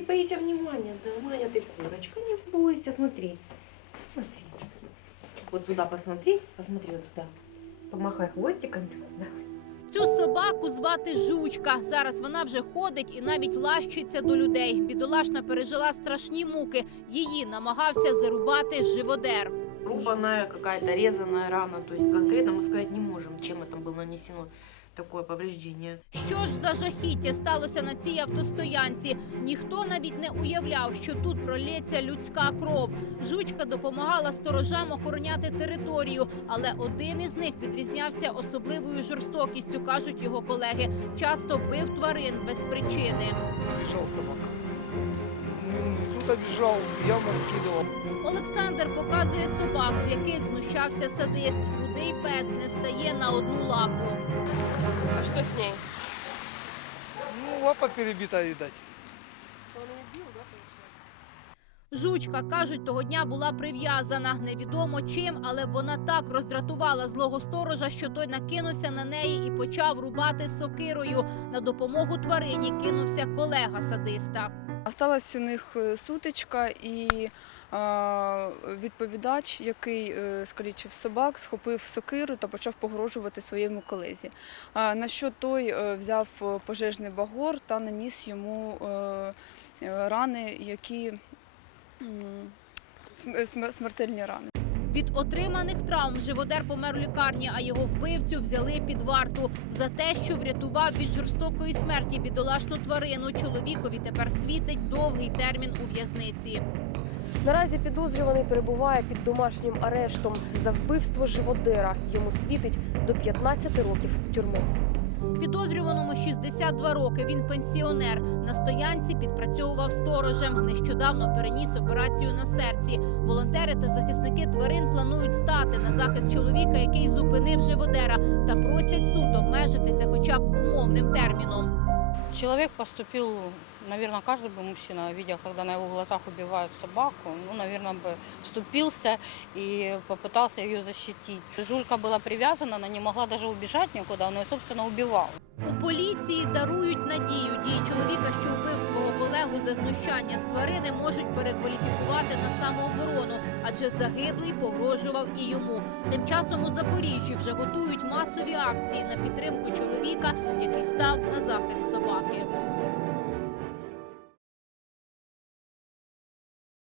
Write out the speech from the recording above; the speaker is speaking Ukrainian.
Не бойся внимания, да, Майя, ты курочка, не бойся, смотри. Смотри. Вот туда посмотри, посмотри вот туда. Помахай хвостиком. Давай. Цю собаку звати Жучка. Зараз вона вже ходить і навіть лащиться до людей. Бідолашна пережила страшні муки. Її намагався зарубати живодер. Рубаная какая-то резаная рана. То есть конкретно мы сказать не можем, чем это было нанесено такое повреждение. Що ж за жахіття сталося на цій автостоянці? Ніхто навіть не уявляв, що тут пролється людська кров. Жучка допомагала сторожам охороняти територію, але один із них відрізнявся особливою жорстокістю, кажуть його колеги. Часто бив тварин без причини. Обижал собака. М, Тут обижал, яму кидал. Олександр показує собак, з яких знущався садист. Рудий пес не стає на одну лапу. А что с ней? Ну, лапа перебита, видать. Жучка кажуть, того дня була прив'язана. Невідомо чим, але вона так роздратувала злого сторожа, що той накинувся на неї і почав рубати сокирою. На допомогу тварині кинувся колега садиста. Осталась у них е, сутичка, і відповідач, який е, скалічив собак, схопив сокиру та почав погрожувати своєму колезі. На що той е, взяв пожежний багор та наніс йому рани, які смертельні рани. Від отриманих травм живодер помер у лікарні, а його вбивцю взяли під варту за те, що врятував від жорстокої смерті бідолашну тварину. Чоловікові тепер світить довгий термін у в'язниці. Наразі підозрюваний перебуває під домашнім арештом за вбивство живодера. Йому світить до 15 років тюрми. Підозрюваному 62 роки. Він пенсіонер. На стоянці підпрацьовував сторожем. Нещодавно переніс операцію на серці. Волонтери та захисники тварин планують стати на захист чоловіка, який зупинив живодера, та просять суд обмежитися хоча б умовним терміном. Человек поступил, наверное, каждый бы мужчина, видя, когда на его глазах убивают собаку, ну, наверное, бы вступился и попытался ее защитить. Жулька была привязана, она не могла даже убежать никуда, он ее, собственно, убивал. У поліції дарують надію. Дії чоловіка, що вбив свого колегу за знущання з тварини, можуть перекваліфікувати на самооборону, адже загиблий погрожував і йому. Тим часом у Запоріжжі вже готують масові акції на підтримку чоловіка, який став на захист собаки.